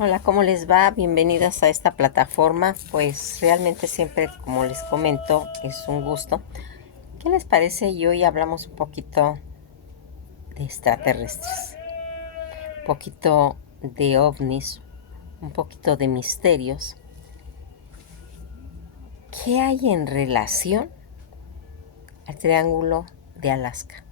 Hola, ¿cómo les va? Bienvenidas a esta plataforma. Pues realmente siempre, como les comento, es un gusto. ¿Qué les parece? Y hoy hablamos un poquito de extraterrestres, un poquito de ovnis, un poquito de misterios. ¿Qué hay en relación al Triángulo de Alaska?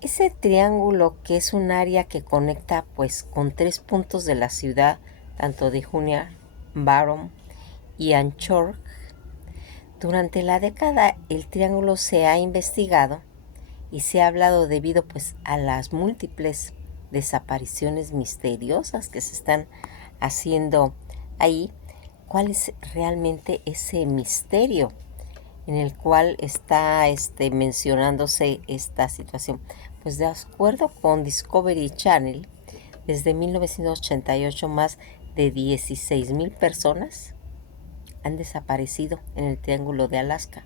Ese triángulo que es un área que conecta pues con tres puntos de la ciudad, tanto de Juneau, Barrow y Anchorage. Durante la década el triángulo se ha investigado y se ha hablado debido pues a las múltiples desapariciones misteriosas que se están haciendo ahí. ¿Cuál es realmente ese misterio en el cual está mencionándose esta situación? Pues de acuerdo con Discovery Channel, desde 1988 más de 16,000 personas han desaparecido en el Triángulo de Alaska.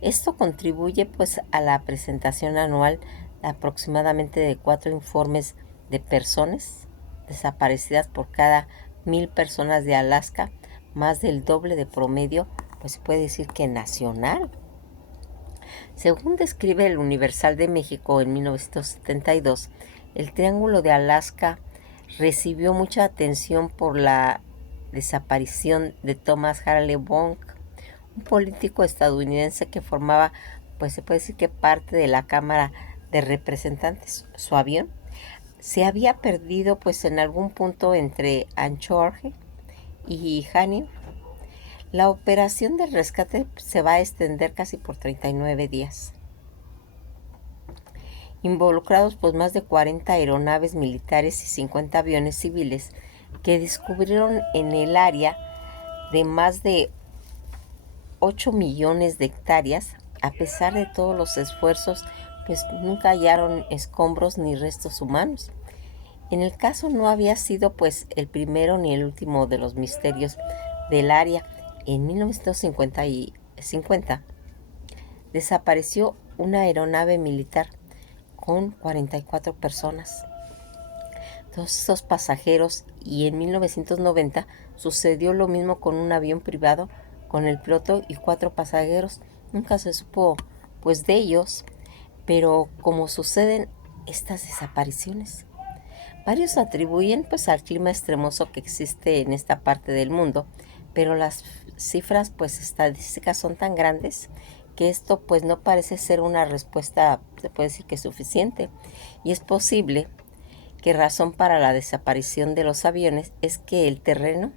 Esto contribuye pues a la presentación anual de aproximadamente de 4 informes de personas desaparecidas por cada 1,000 personas de Alaska, más del doble de promedio, pues se puede decir que nacional. Según describe el Universal de México en 1972, el Triángulo de Alaska recibió mucha atención por la desaparición de Thomas Harley Bonk, un político estadounidense que formaba, pues se puede decir que parte de la Cámara de Representantes. Su avión se había perdido pues en algún punto entre Anchorage y Hanning. La operación de rescate se va a extender casi por 39 días. Involucrados pues más de 40 aeronaves militares y 50 aviones civiles que descubrieron en el área de más de 8 millones de hectáreas. A pesar de todos los esfuerzos, pues nunca hallaron escombros ni restos humanos. En el caso no había sido pues el primero ni el último de los misterios del área. En 1950 desapareció una aeronave militar con 44 personas, todos estos pasajeros, y en 1990 sucedió lo mismo con un avión privado con el piloto y 4 pasajeros. Nunca se supo pues de ellos, pero como suceden estas desapariciones, varios atribuyen pues al clima extremoso que existe en esta parte del mundo, pero las cifras pues estadísticas son tan grandes que esto pues no parece ser una respuesta, se puede decir que suficiente, y es posible que razón para la desaparición de los aviones es que el terreno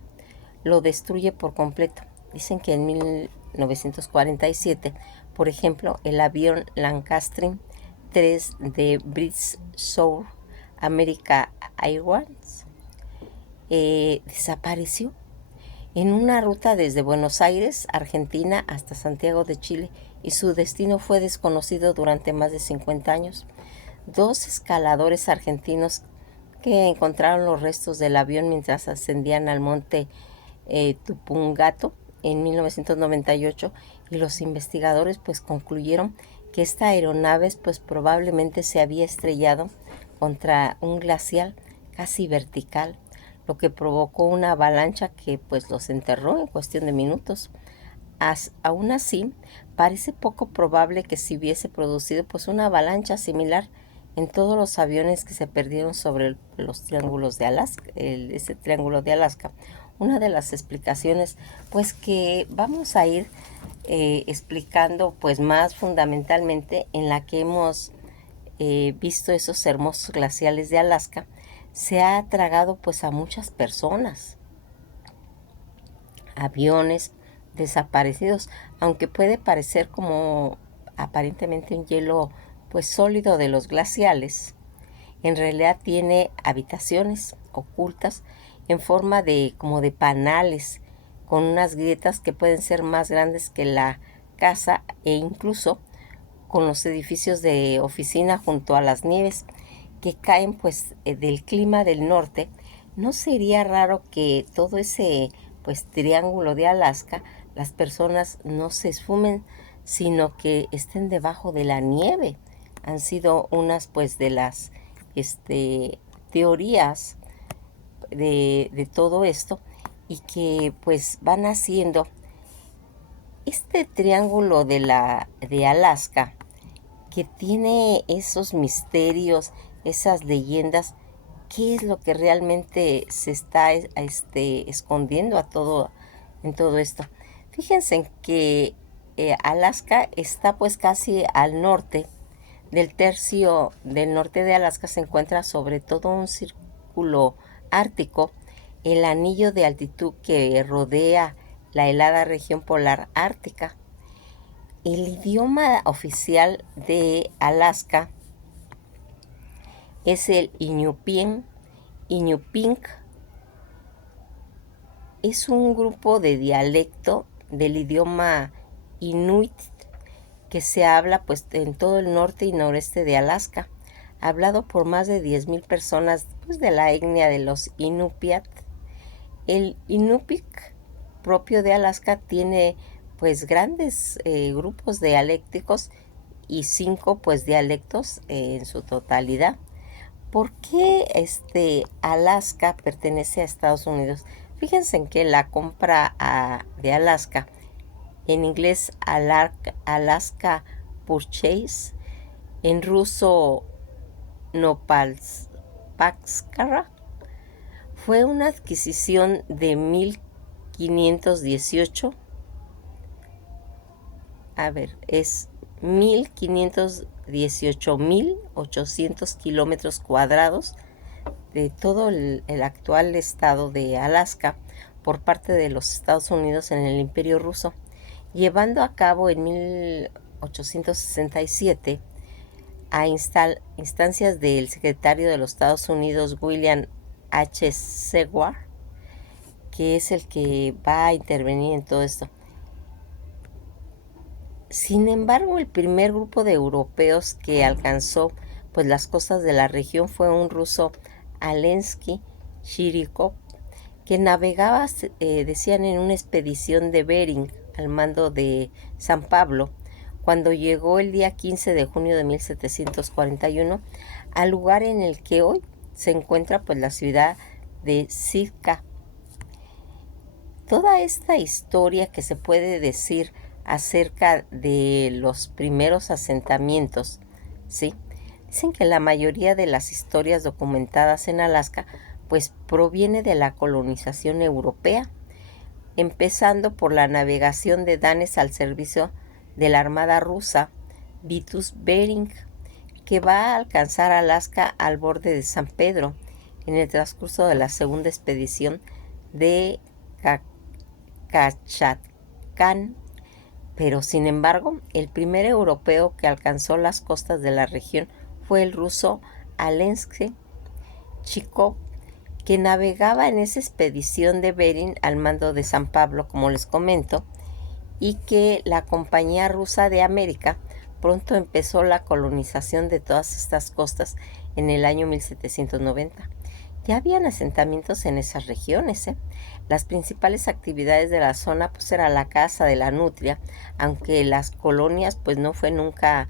lo destruye por completo. Dicen que en 1947, por ejemplo, el avión Lancaster 3 de British South America Airways desapareció en una ruta desde Buenos Aires, Argentina, hasta Santiago de Chile, y su destino fue desconocido durante más de 50 años. Dos escaladores argentinos que encontraron los restos del avión mientras ascendían al monte Tupungato en 1998, y los investigadores pues concluyeron que esta aeronave pues probablemente se había estrellado contra un glacial casi vertical, lo que provocó una avalancha que pues los enterró en cuestión de minutos. Aún así, parece poco probable que se hubiese producido pues una avalancha similar en todos los aviones que se perdieron sobre los triángulos de Alaska, ese triángulo de Alaska. Una de las explicaciones pues que vamos a ir explicando pues más fundamentalmente, en la que hemos visto esos hermosos glaciales de Alaska, se ha tragado pues a muchas personas, aviones desaparecidos, aunque puede parecer como aparentemente un hielo pues sólido de los glaciales. En realidad tiene habitaciones ocultas en forma de como de panales, con unas grietas que pueden ser más grandes que la casa, e incluso con los edificios de oficina junto a las nieves que caen pues del clima del norte. No sería raro que todo ese pues triángulo de Alaska, las personas no se esfumen, sino que estén debajo de la nieve. Han sido unas pues de las teorías de todo esto y que pues van haciendo este triángulo de Alaska, que tiene esos misterios, esas leyendas. ¿Qué es lo que realmente se está escondiendo en todo esto? Fíjense en que Alaska está pues casi al norte del tercio del norte de Alaska. Se encuentra sobre todo un círculo ártico, el anillo de altitud que rodea la helada región polar ártica. El idioma oficial de Alaska es el Iñupiaq. Iñupiaq es un grupo de dialecto del idioma inuit que se habla pues en todo el norte y noreste de Alaska, hablado por más de 10,000 personas pues, de la etnia de los Inupiat. El Inupiaq propio de Alaska tiene pues grandes grupos dialécticos y 5 pues dialectos en su totalidad. ¿Por qué Alaska pertenece a Estados Unidos? Fíjense en que la compra de Alaska, en inglés Alaska Purchase, en ruso Nopalspakskara, fue una adquisición de 1518. Es 1518,800 kilómetros cuadrados de todo el actual estado de Alaska por parte de los Estados Unidos en el Imperio Ruso, llevando a cabo en 1867 a instancias del secretario de los Estados Unidos William H. Seward, que es el que va a intervenir en todo esto. Sin embargo, el primer grupo de europeos que alcanzó pues las costas de la región fue un ruso, Alensky Chirikov, que navegaba, decían, en una expedición de Bering al mando de San Pablo, cuando llegó el día 15 de junio de 1741 al lugar en el que hoy se encuentra pues la ciudad de Sitka. Toda esta historia que se puede decir acerca de los primeros asentamientos, ¿sí? Dicen que la mayoría de las historias documentadas en Alaska pues proviene de la colonización europea, empezando por la navegación de danes al servicio de la armada rusa Vitus Bering, que va a alcanzar Alaska al borde de San Pedro en el transcurso de la segunda expedición de Kachakán. Pero sin embargo, el primer europeo que alcanzó las costas de la región fue el ruso Alensky Chirikov, que navegaba en esa expedición de Bering al mando de San Pablo, como les comento, y que la Compañía Rusa de América pronto empezó la colonización de todas estas costas en el año 1790. Ya habían asentamientos en esas regiones. Las principales actividades de la zona pues era la caza de la nutria, aunque las colonias pues no fue nunca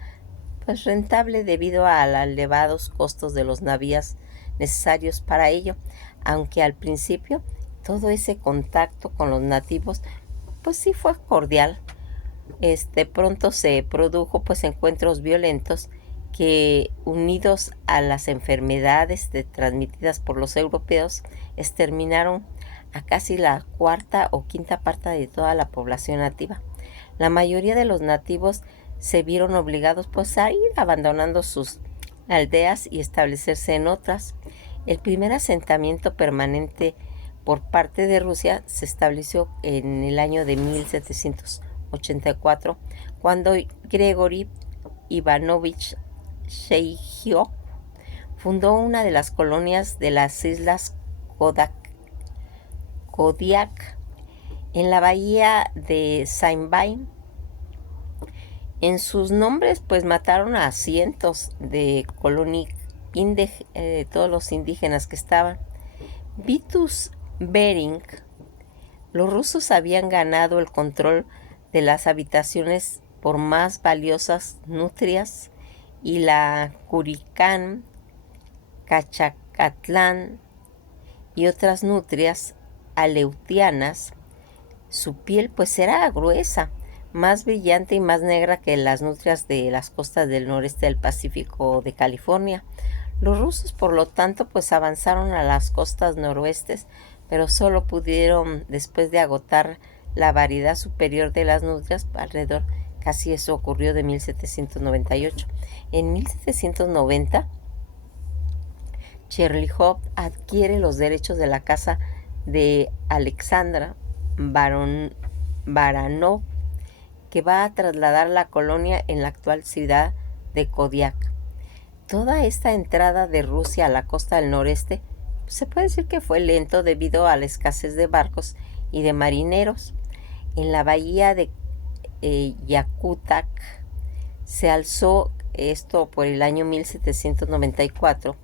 pues rentable debido a los elevados costos de los navíos necesarios para ello, aunque al principio todo ese contacto con los nativos pues sí fue cordial. Pronto se produjo pues encuentros violentos que, unidos a las enfermedades transmitidas por los europeos, exterminaron a casi la cuarta o quinta parte de toda la población nativa. La mayoría de los nativos se vieron obligados pues a ir abandonando sus aldeas y establecerse en otras. El primer asentamiento permanente por parte de Rusia se estableció en el año de 1784, cuando Gregory Ivanovich Sheijov fundó una de las colonias de las islas Kodiak en la bahía de Saibai. En sus nombres pues mataron a cientos de todos los indígenas que estaban. Vitus Bering, los rusos habían ganado el control de las habitaciones por más valiosas nutrias, y la Curicán, Cachacatlán y otras nutrias aleutianas. Su piel pues era gruesa, más brillante y más negra que las nutrias de las costas del noreste del Pacífico de California. Los rusos, por lo tanto, pues avanzaron a las costas noroestes, pero solo pudieron, después de agotar la variedad superior de las nutrias, alrededor, casi eso ocurrió de 1798. En 1790, Cherlyakov adquiere los derechos de la casa de Alexandra Baranov, que va a trasladar la colonia en la actual ciudad de Kodiak. Toda esta entrada de Rusia a la costa del noreste se puede decir que fue lento debido a la escasez de barcos y de marineros. En la bahía de Yakutak se alzó, esto por el año 1794,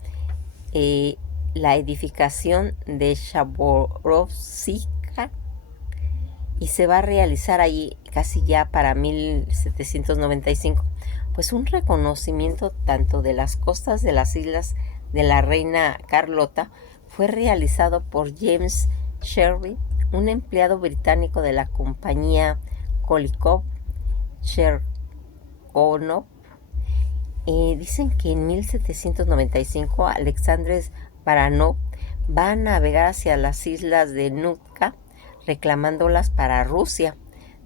la edificación de Chaborovsika, y se va a realizar allí casi ya para 1795, pues un reconocimiento tanto de las costas de las islas de la Reina Carlota fue realizado por James Sherry, un empleado británico de la compañía Kolikov Cherkonov. Dicen que en 1795 Alexandre Baranov va a navegar hacia las islas de Nootka reclamándolas para Rusia.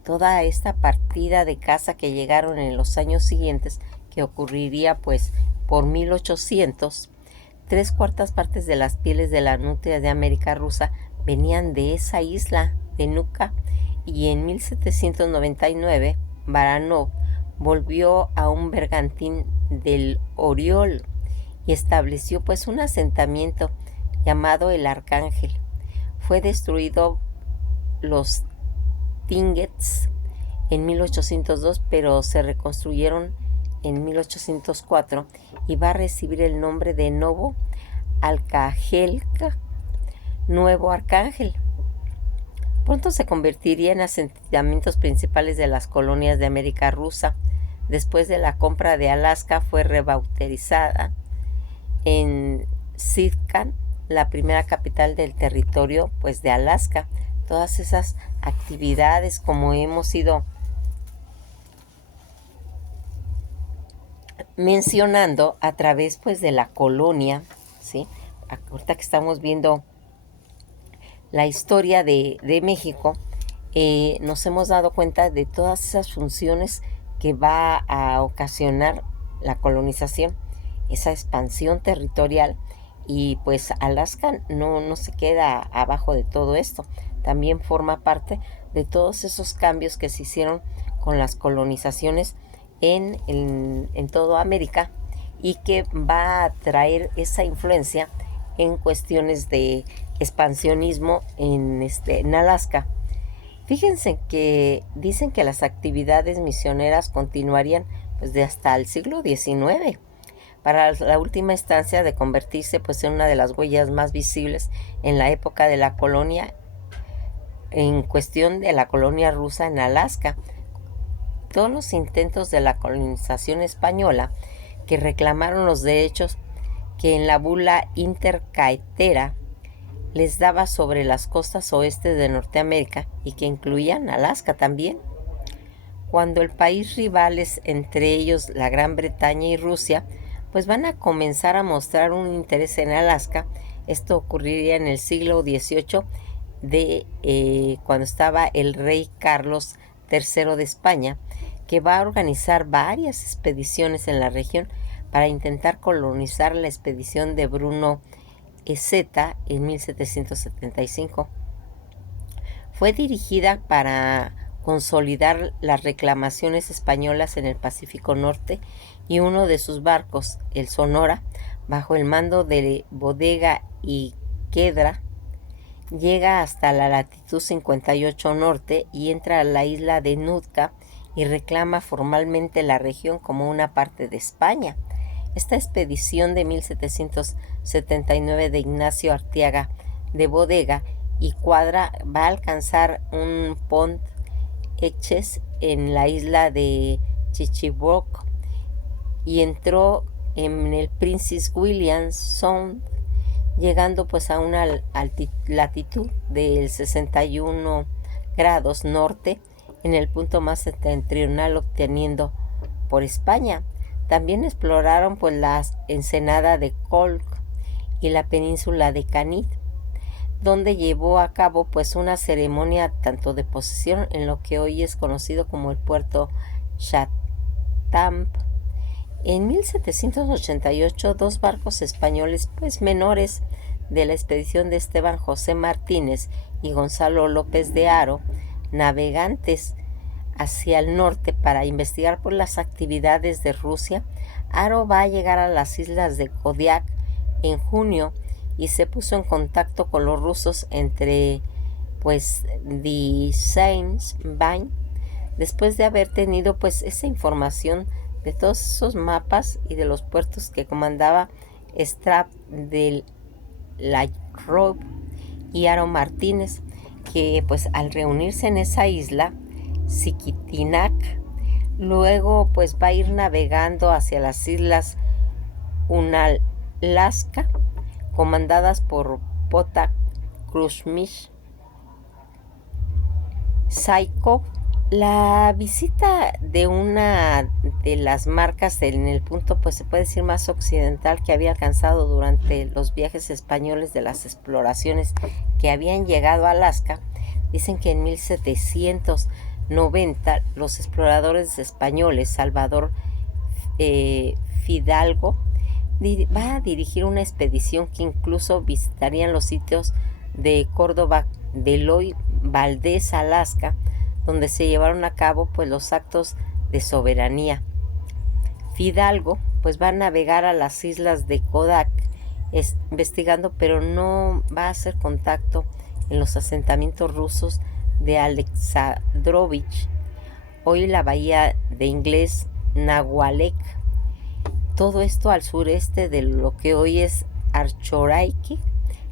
Toda esta partida de caza que llegaron en los años siguientes, que ocurriría pues por 1800, 3/4 partes de las pieles de la nutria de América rusa venían de esa isla de Nootka, y en 1799 Baranov volvió a un bergantín del Oriol y estableció pues un asentamiento llamado el Arcángel. Fue destruido los Tingets en 1802, pero se reconstruyeron en 1804 y va a recibir el nombre de Novo Arcángelka, Nuevo Arcángel. Pronto se convertiría en asentamientos principales de las colonias de América rusa. Después de la compra de Alaska, fue rebautizada en Sitka, la primera capital del territorio pues de Alaska. Todas esas actividades, como hemos ido mencionando a través pues de la colonia, ¿sí? Ahorita que estamos viendo la historia de México, nos hemos dado cuenta de todas esas funciones que va a ocasionar la colonización, esa expansión territorial, y pues Alaska no se queda abajo de todo esto, también forma parte de todos esos cambios que se hicieron con las colonizaciones en toda América, y que va a traer esa influencia en cuestiones de expansionismo en Alaska. Fíjense que dicen que las actividades misioneras continuarían pues de hasta el siglo XIX, para la última instancia de convertirse pues en una de las huellas más visibles en la época de la colonia, en cuestión de la colonia rusa en Alaska. Todos los intentos de la colonización española, que reclamaron los derechos que en la bula intercaetera les daba sobre las costas oeste de Norteamérica, y que incluían Alaska también. Cuando el país rivales, entre ellos la Gran Bretaña y Rusia, pues van a comenzar a mostrar un interés en Alaska. Esto ocurriría en el siglo XVIII, cuando estaba el rey Carlos III de España, que va a organizar varias expediciones en la región para intentar colonizar la expedición de Bruno Ezeta en 1775. Fue dirigida para consolidar las reclamaciones españolas en el Pacífico Norte, y uno de sus barcos, el Sonora, bajo el mando de Bodega y Quedra, llega hasta la latitud 58 norte y entra a la isla de Nootka y reclama formalmente la región como una parte de España. Esta expedición de 1779 de Ignacio Arteaga de Bodega y Quadra va a alcanzar un Pont Etches en la isla de Chichibok y entró en el Princess William Sound, llegando pues a una latitud del 61 grados norte en el punto más septentrional, obteniendo por España. También exploraron pues la ensenada de Colk y la península de Canid, donde llevó a cabo pues una ceremonia tanto de posesión en lo que hoy es conocido como el puerto Chatham. En 1788, dos barcos españoles pues menores de la expedición de Esteban José Martínez y Gonzalo López de Haro, navegantes hacia el norte para investigar por las actividades de Rusia. Haro va a llegar a las islas de Kodiak en junio y se puso en contacto con los rusos entre pues the Saints Bain, después de haber tenido pues esa información de todos esos mapas y de los puertos que comandaba Strap de Larobe y Haro Martínez, que pues al reunirse en esa isla Siquitinac, luego pues va a ir navegando hacia las islas Unalaska, comandadas por Pota Kruzmich Saikov. La visita de una de las marcas en el punto pues se puede decir más occidental que había alcanzado durante los viajes españoles de las exploraciones que habían llegado a Alaska. Dicen que en 1790 los exploradores españoles Salvador Fidalgo va a dirigir una expedición que incluso visitarían los sitios de Córdoba, de Eloy Valdez, Alaska, donde se llevaron a cabo pues los actos de soberanía. Fidalgo pues va a navegar a las islas de Kodak investigando, pero no va a hacer contacto en los asentamientos rusos de Alexandrovich, hoy la bahía de inglés Nahualek. Todo esto al sureste de lo que hoy es Archoraiki,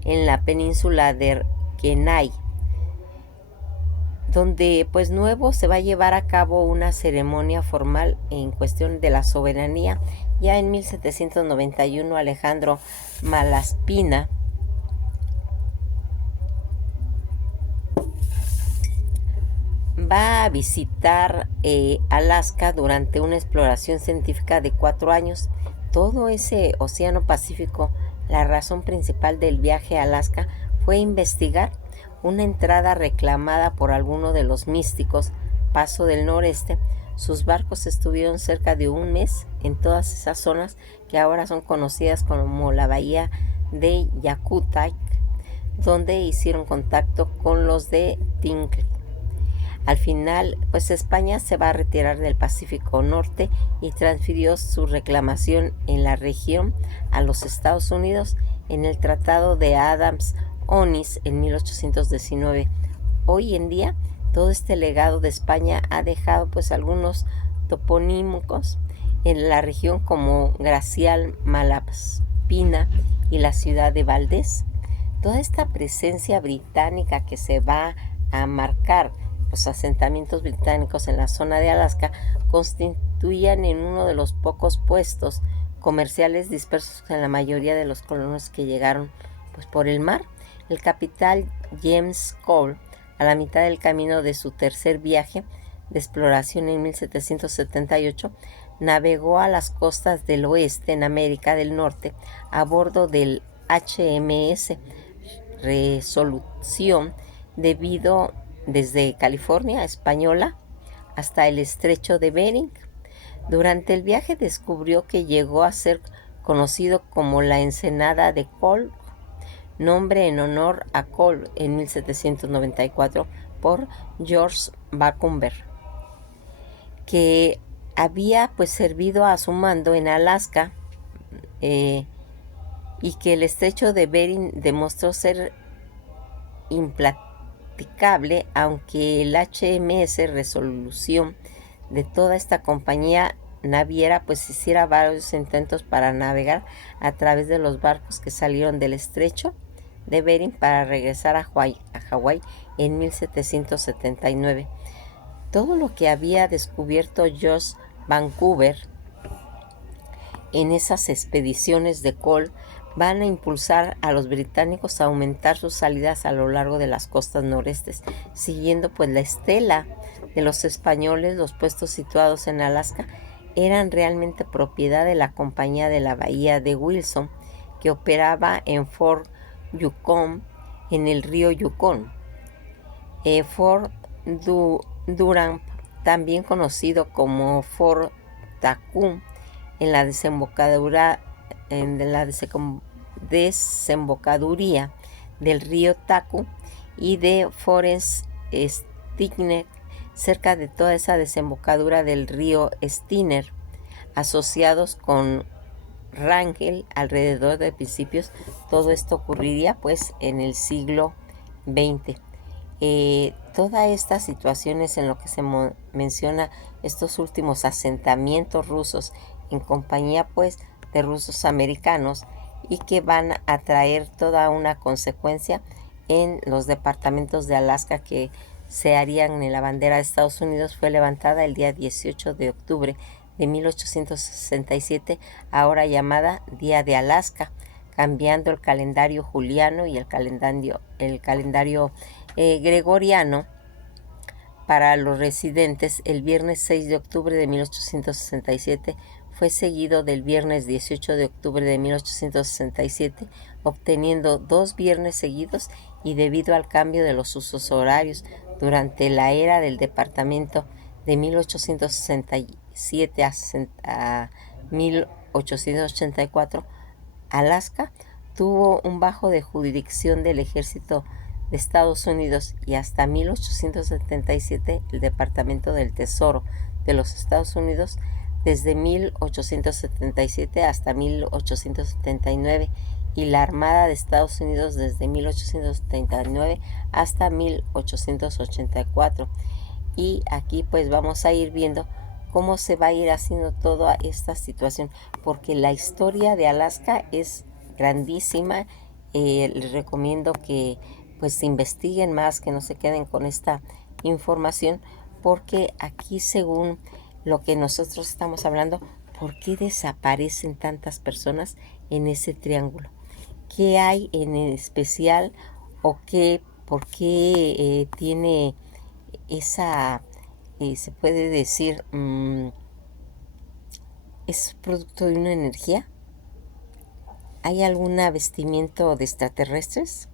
en la península de Kenai, donde pues nuevo se va a llevar a cabo una ceremonia formal en cuestión de la soberanía. Ya en 1791 Alejandro Malaspina va a visitar Alaska durante una exploración científica de 4 años. Todo ese océano Pacífico, la razón principal del viaje a Alaska fue investigar una entrada reclamada por alguno de los místicos, Paso del Noreste. Sus barcos estuvieron cerca de un mes en todas esas zonas que ahora son conocidas como la bahía de Yakutak, donde hicieron contacto con los de Tingle. Al final, pues España se va a retirar del Pacífico Norte y transfirió su reclamación en la región a los Estados Unidos en el Tratado de Adams-Onis en 1819. Hoy en día, todo este legado de España ha dejado pues algunos toponímicos en la región como Gracial, Malaspina y la ciudad de Valdés. Toda esta presencia británica que se va a marcar los asentamientos británicos en la zona de Alaska constituían en uno de los pocos puestos comerciales dispersos en la mayoría de los colonos que llegaron pues por el mar. El capitán James Cole, a la mitad del camino de su tercer viaje de exploración en 1778, navegó a las costas del oeste en América del Norte a bordo del HMS Resolución, debido desde California Española hasta el estrecho de Bering. Durante el viaje descubrió que llegó a ser conocido como la ensenada de Cole, nombre en honor a Cole en 1794 por George Bacumber, que había pues servido a su mando en Alaska, y que el estrecho de Bering demostró ser impracticable, aunque el HMS Resolución de toda esta compañía naviera pues hiciera varios intentos para navegar a través de los barcos que salieron del estrecho de Bering para regresar a Hawái en 1779. Todo lo que había descubierto George Vancouver en esas expediciones de Cole van a impulsar a los británicos a aumentar sus salidas a lo largo de las costas norestes, siguiendo pues la estela de los españoles. Los puestos situados en Alaska eran realmente propiedad de la Compañía de la Bahía de Wilson, que operaba en Fort Yukon, en el río Yukon. Fort Durham, también conocido como Fort Tacoma, en la desembocaduría del río Taku, y de Forest Stigner, cerca de toda esa desembocadura del río Steiner, asociados con Wrangell alrededor de principios. Todo esto ocurriría pues en el siglo XX. Todas estas situaciones en lo que se menciona estos últimos asentamientos rusos en compañía pues de rusos americanos, y que van a traer toda una consecuencia en los departamentos de Alaska que se harían en la bandera de Estados Unidos. Fue levantada el día 18 de octubre de 1867, ahora llamada Día de Alaska, cambiando el calendario juliano y el calendario gregoriano. Para los residentes, el viernes 6 de octubre de 1867 fue seguido del viernes 18 de octubre de 1867, obteniendo 2 viernes seguidos, y debido al cambio de los usos horarios durante la era del departamento de 1867 a 1884, Alaska tuvo un bajo de jurisdicción del ejército de Estados Unidos, y hasta 1877 el Departamento del Tesoro de los Estados Unidos, desde 1877 hasta 1879, y la Armada de Estados Unidos desde 1879 hasta 1884. Y aquí pues vamos a ir viendo cómo se va a ir haciendo toda esta situación, porque la historia de Alaska es grandísima. Les recomiendo que pues investiguen más, que no se queden con esta información, porque aquí, según lo que nosotros estamos hablando, ¿por qué desaparecen tantas personas en ese triángulo? ¿Qué hay en especial, o por qué tiene esa, se puede decir, es producto de una energía? ¿Hay algún avistamiento de extraterrestres?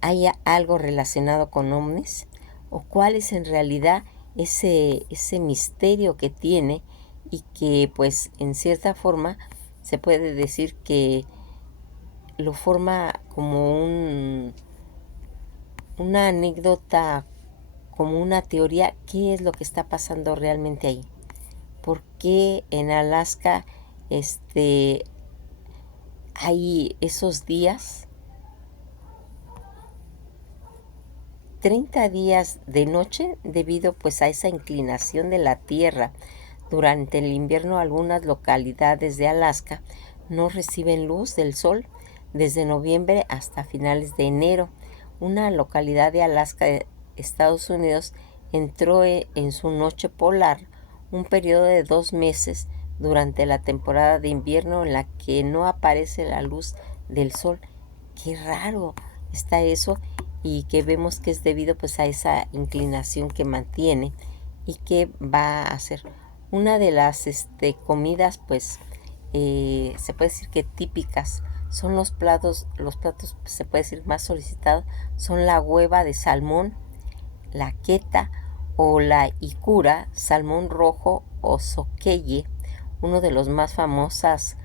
¿Hay algo relacionado con ovnis? ¿O cuál es en realidad ese misterio que tiene, y que pues en cierta forma se puede decir que lo forma como una anécdota, como una teoría? ¿Qué es lo que está pasando realmente ahí? ¿Por qué en Alaska hay esos días, 30 días de noche, debido pues a esa inclinación de la Tierra? Durante el invierno, algunas localidades de Alaska no reciben luz del sol desde noviembre hasta finales de enero. Una localidad de Alaska, Estados Unidos, entró en su noche polar, un periodo de 2 meses durante la temporada de invierno en la que no aparece la luz del sol. Qué raro está eso, y que vemos que es debido pues a esa inclinación que mantiene, y que va a ser una de las comidas pues se puede decir que típicas. Son los platos se puede decir más solicitados, son la hueva de salmón, la queta o la ikura, salmón rojo o soqueye, uno de los más famosas,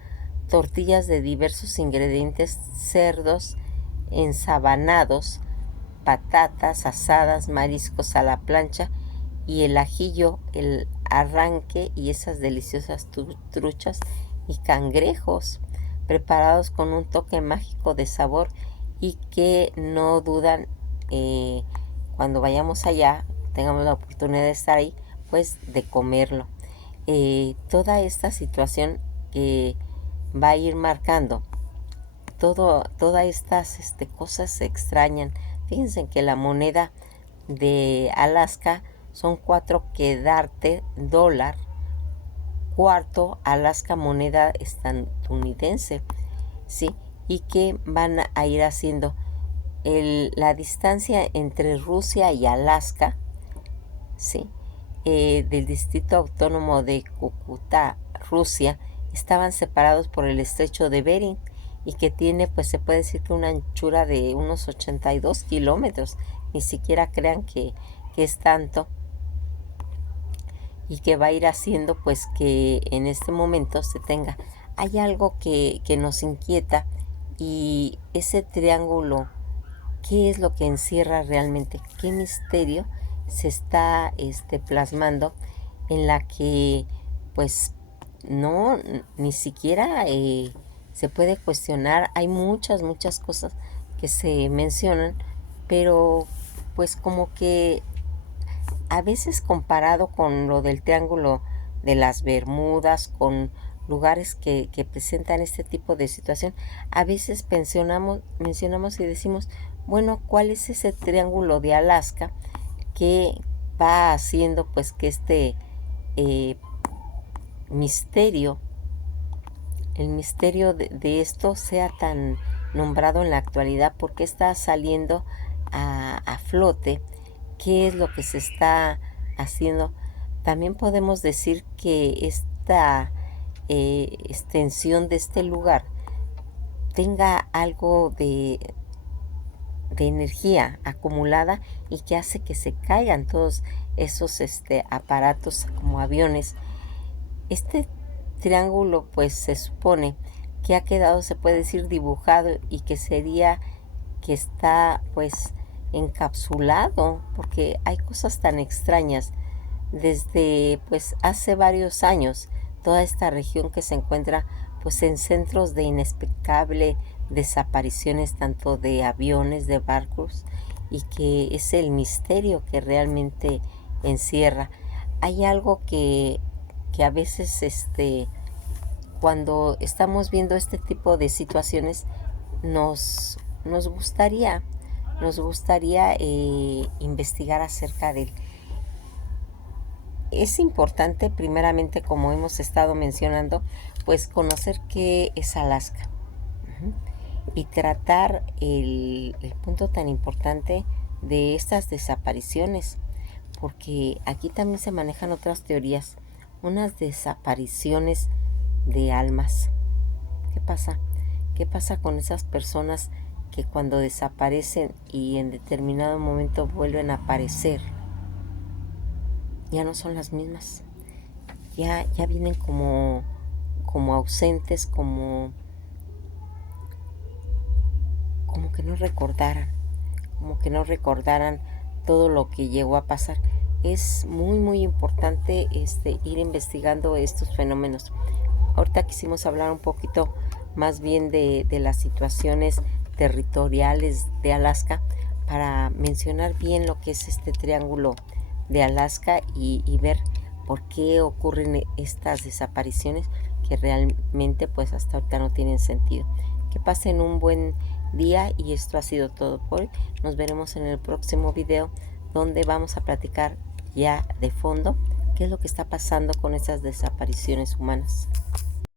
tortillas de diversos ingredientes, cerdos ensabanados, patatas asadas, mariscos a la plancha, y el ajillo, el arranque y esas deliciosas truchas y cangrejos, preparados con un toque mágico de sabor, y que no dudan, cuando vayamos allá, tengamos la oportunidad de estar ahí, pues de comerlo. Toda esta situación que va a ir marcando todas estas cosas se extrañan. Fíjense que la moneda de Alaska son 4 quedarte dólar, cuarto Alaska moneda estadounidense. ¿sí? Y que van a ir haciendo la distancia entre Rusia y Alaska, ¿sí? Del Distrito Autónomo de Cúcuta, Rusia, estaban separados por el estrecho de Bering y que tiene, pues se puede decir que una anchura de unos 82 kilómetros, ni siquiera crean que es tanto, y que va a ir haciendo pues que en este momento se tenga. Hay algo que nos inquieta, y ese triángulo, ¿qué es lo que encierra realmente? ¿Qué misterio se está plasmando en la que pues no, ni siquiera se puede cuestionar? Hay muchas cosas que se mencionan, pero pues como que a veces comparado con lo del Triángulo de las Bermudas, con lugares que presentan este tipo de situación, a veces mencionamos y decimos, bueno, ¿cuál es ese triángulo de Alaska que va haciendo pues que eh, misterio, el misterio de esto sea tan nombrado en la actualidad? ¿Por qué está saliendo a flote? ¿Qué es lo que se está haciendo? También podemos decir que esta extensión de este lugar tenga algo de energía acumulada y que hace que se caigan todos esos aparatos como aviones. Este triángulo pues se supone que ha quedado, se puede decir, dibujado, y que sería que está pues encapsulado, porque hay cosas tan extrañas. Desde pues hace varios años, toda esta región que se encuentra pues en centros de inexplicable desapariciones, tanto de aviones, de barcos, y que es el misterio que realmente encierra. Hay algo que a veces cuando estamos viendo este tipo de situaciones nos gustaría investigar acerca de él. Es importante, primeramente, como hemos estado mencionando, pues conocer qué es Alaska. Y tratar el punto tan importante de estas desapariciones, porque aquí también se manejan otras teorías, unas desapariciones de almas. ¿Qué pasa? ¿Qué pasa con esas personas que cuando desaparecen y en determinado momento vuelven a aparecer? Ya no son las mismas. Ya vienen como ausentes, como que no recordaran, todo lo que llegó a pasar. Es muy importante ir investigando estos fenómenos. Ahorita quisimos hablar un poquito más bien de las situaciones territoriales de Alaska, para mencionar bien lo que es este triángulo de Alaska y ver por qué ocurren estas desapariciones que realmente pues hasta ahorita no tienen sentido. Que pasen un buen día, y esto ha sido todo por hoy. Nos veremos en el próximo video, donde vamos a platicar ya de fondo qué es lo que está pasando con estas desapariciones humanas.